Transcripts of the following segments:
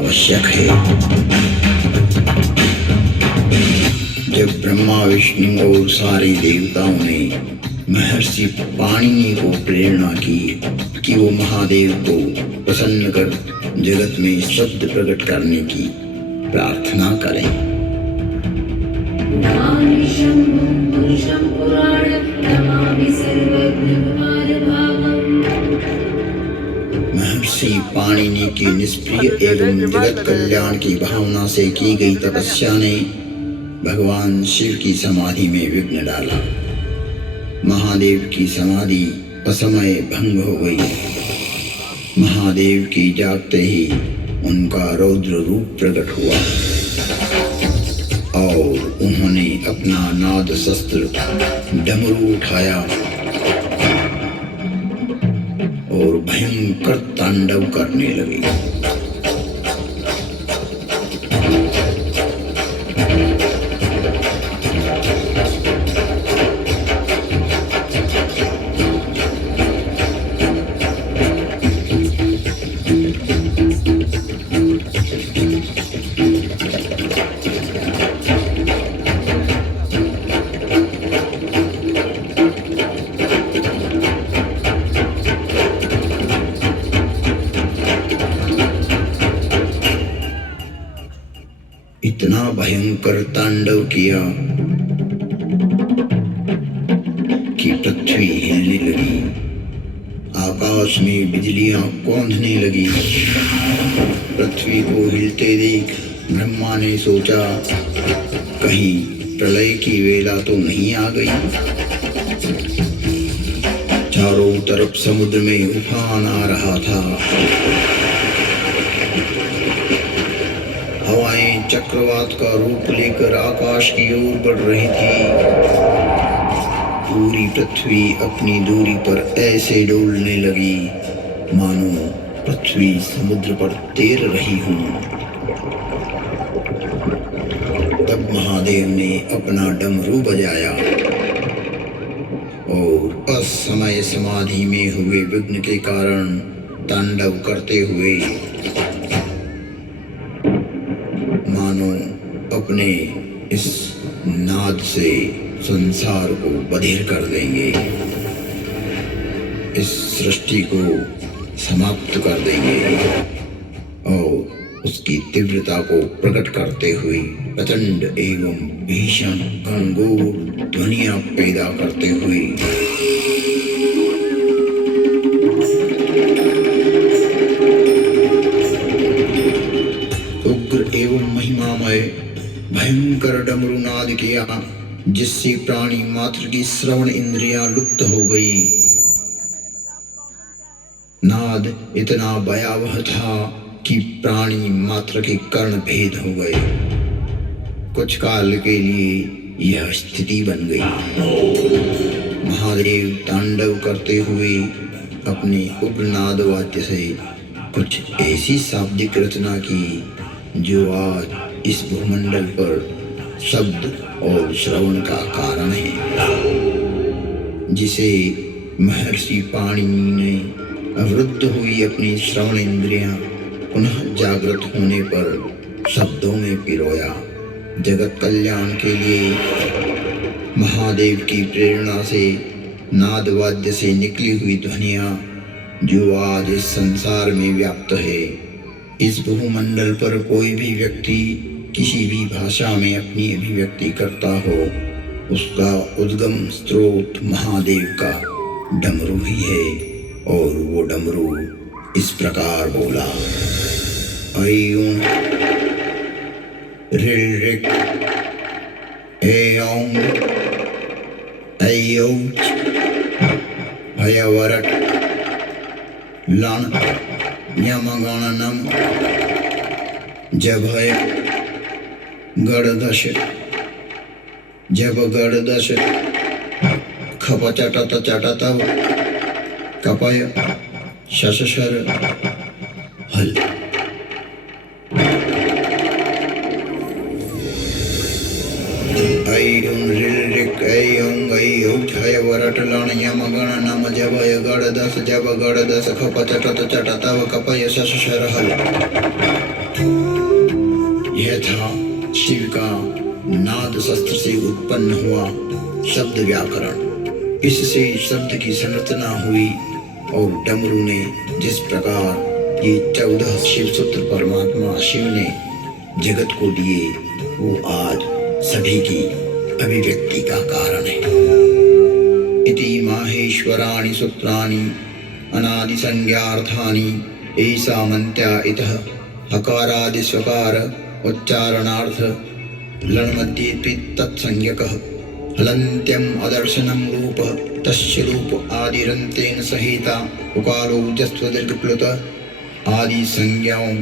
आवश्यक है। जब ब्रह्मा विष्णु और सारे देवताओं ने महर्षि पाणिनि को प्रेरणा की कि वो महादेव को प्रसन्न कर जगत में शब्द प्रकट करने की प्रार्थना करें। महर्षि पाणिनि की निष्प्रिय एवं जगत कल्याण की भावना से की गई तपस्या ने भगवान शिव की समाधि में विघ्न डाला। महादेव की समाधि असमय भंग हो गई। महादेव की जागते ही उनका रौद्र रूप प्रकट हुआ और उन्होंने अपना नाद शस्त्र डमरू उठाया और भयंकर तांडव करने लगे। इतना भयंकर तांडव किया कि पृथ्वी हिलने लगी, आकाश में बिजलियां कौंधने लगी। पृथ्वी को हिलते देख ब्रह्मा ने सोचा कहीं प्रलय की वेला तो नहीं आ गई। चारों तरफ समुद्र में उफान आ रहा था। हवाएं चक्रवात का रूप लेकर आकाश की ओर बढ़ रही थी। पूरी पृथ्वी अपनी दूरी पर ऐसे डोलने लगी मानो पृथ्वी समुद्र पर तैर रही हो। तब महादेव ने अपना डमरू बजाया और असमय समाधि में हुए विघ्न के कारण तांडव करते हुए मानो अपने इस नाद से संसार को बधिर कर देंगे, इस सृष्टि को समाप्त कर देंगे और उसकी तीव्रता को प्रकट करते हुए प्रचंड एवं भीषण घनघोर ध्वनियां पैदा करते हुए उग्र एवं महिमामय भयंकर डमरू नाद किया, जिससे प्राणी मात्र की श्रवण इंद्रियां लुप्त हो गई। नाद इतना भयावह था कि प्राणी मात्र के कर्ण भेद हो गए। कुछ काल के लिए यह स्थिति बन गई। महादेव तांडव करते हुए अपने उग्र नाद वाद्य से कुछ ऐसी शाब्दिक रचना की जो आज इस भूमंडल पर शब्द और श्रवण का कारण है, जिसे महर्षि पाणिनि ने अवरुद्ध हुई अपनी श्रवण इंद्रियां पुनः जागृत होने पर शब्दों में पिरोया। जगत कल्याण के लिए महादेव की प्रेरणा से नाद वाद्य से निकली हुई ध्वनियां जो आज इस संसार में व्याप्त है। इस भूमंडल पर कोई भी व्यक्ति किसी भी भाषा में अपनी अभिव्यक्ति करता हो, उसका उद्गम स्रोत महादेव का डमरू ही है। और वो डमरू इस प्रकार बोला, ऐं ऋ ऋ ऐं ऐऔच भयवरट लण यमगणनम जभय गणदश जब गणदश खप चटत चटतव कपय शशशर हल। ऐं ऋ ऐं ऐऔच भयवरट लण यमगणनम जभय गणदश जब गणदश खप चटत चटतव कपय शशशर हल। यह था शिव का नाद शस्त्र से उत्पन्न हुआ शब्द व्याकरण। इससे शब्द की संरचना हुई और डमरू ने जिस प्रकार ये 14 शिव सूत्र परमात्मा शिव ने जगत को दिए, वो आज सभी की अभिव्यक्ति का कारण है। इति माहेश्वराणि सूत्राणि अनादि संज्ञार्थानि ऐसा मन्त्या इतः हकारादि स्वकार उच्चारणार्थ लण्मध्येऽपि तत्संज्ञकः हलन्त्यम् अदर्शनं रूप तस्य रूप आदिरन्तेन सहिता उकारो जस्त्वदीर्घप्लुत आदि संज्ञाओं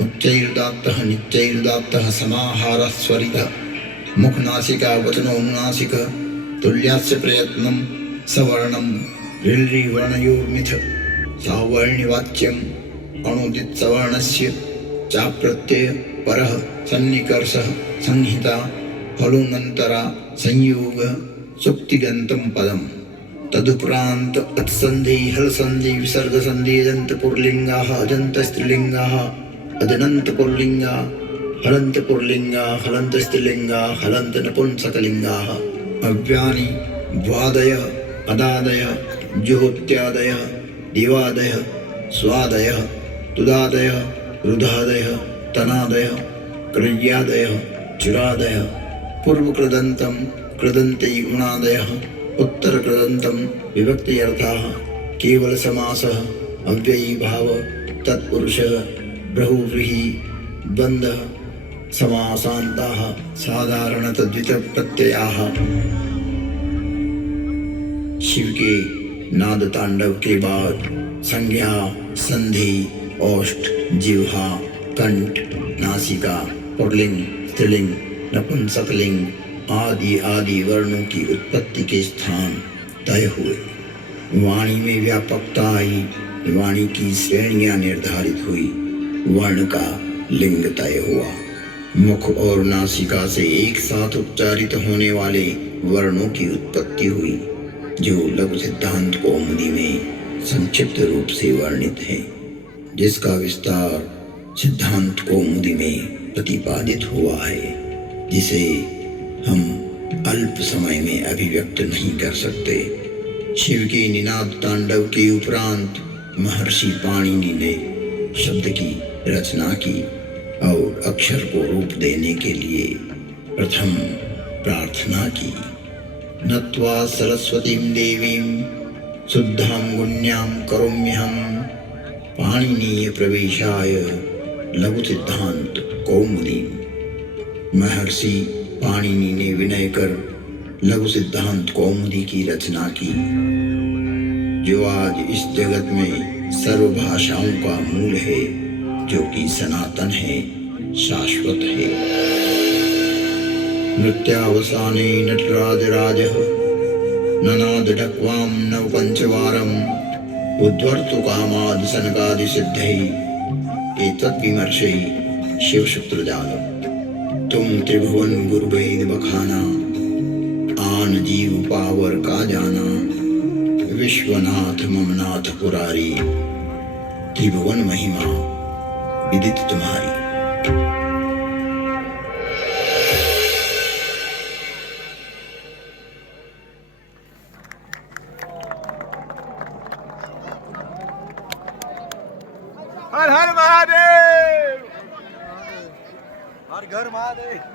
उच्चैरुदात्तः निच्चैरुदात्तः समाहारः स्वरितः मुखनासिका वचनोनुनासिक तुल्यास्य प्रयत्नं सवर्णं ऋल्रिवर्णयोर्मिथ सावर्णिवाच्यम् अणुदित सवर्णस्य चाप्रत्यय परः सन्निकर्षः संहिता फलोनन्तरा संयोग सुक्तिगन्तं पदम् तदुपरान्त अत्सन्धि हलसन्धि विसर्ग सन्धि अजन्त पुर्लिङ्गाः अजन्त स्त्रीलिङ्गाः अजनन्त पुर्लिङ्गा हलन्त पुर्लिङ्गा हलन्त स्त्रीलिङ्गा हलन्त नपुंसकलिङ्गाः अव्यानि द्वादयः अदादयः जुहोत्यादयः दिवादयः स्वादयः तुदादयः रुधादयः तनादयः कृय्यादयः चुरादयः पूर्वकृदन्तं कृदन्ते गुणादयः उत्तरकृदन्तं विभक्त्यर्थाः केवलसमासः अव्ययी भाव तत्पुरुषः बहुव्रीहि द्वन्द्वः समासान्ताः साधारण तद्वित प्रत्ययाः। शिव के नाद तांडव के बाद संज्ञा संधि ओष्ठ जिह्वा कंठ नासिका पुल्लिंग स्त्रीलिंग नपुंसकलिंग आदि आदि वर्णों की उत्पत्ति के स्थान तय हुए। वाणी में व्यापकता आई, वाणी की श्रेणियां निर्धारित हुई, वर्ण का लिंग तय हुआ। मुख और नासिका से एक साथ उच्चारित होने वाले वर्णों की उत्पत्ति हुई, जो लघु सिद्धांत कौमुदी में संक्षिप्त रूप से वर्णित है, जिसका विस्तार सिद्धांत कौमुदी में प्रतिपादित हुआ है, जिसे हम अल्प समय में अभिव्यक्त नहीं कर सकते। शिव के निनाद तांडव के उपरांत महर्षि पाणिनि ने शब्द की रचना की और अक्षर को रूप देने के लिए प्रथम प्रार्थना की। नत्वा सरस्वतीं देवीं शुद्धां गुण्यां करोम्यहं पाणिनीय प्रवेशाय लघु सिद्धांत कौमुदी। महर्षि पाणिनि ने विनय कर लघु सिद्धांत कौमुदी की रचना की, जो आज इस जगत में सर्व भाषाओं का मूल है, जो कि सनातन है, शाश्वत है। नृत्यावसाने नटराजराजः ननाद ढक्वां नव पंचवारम् उद्वर्तु कामादि सनकादि सिद्धैः एतद्विमर्शैः शिवसूत्रजालम्। तुम त्रिभुवन गुरुवेद बखाना आन जीव पावर का जाना विश्वनाथ ममनाथ पुरारी त्रिभुवन महिमा विदित तुम्हारी। हर हर महादेव, हर घर महादेव।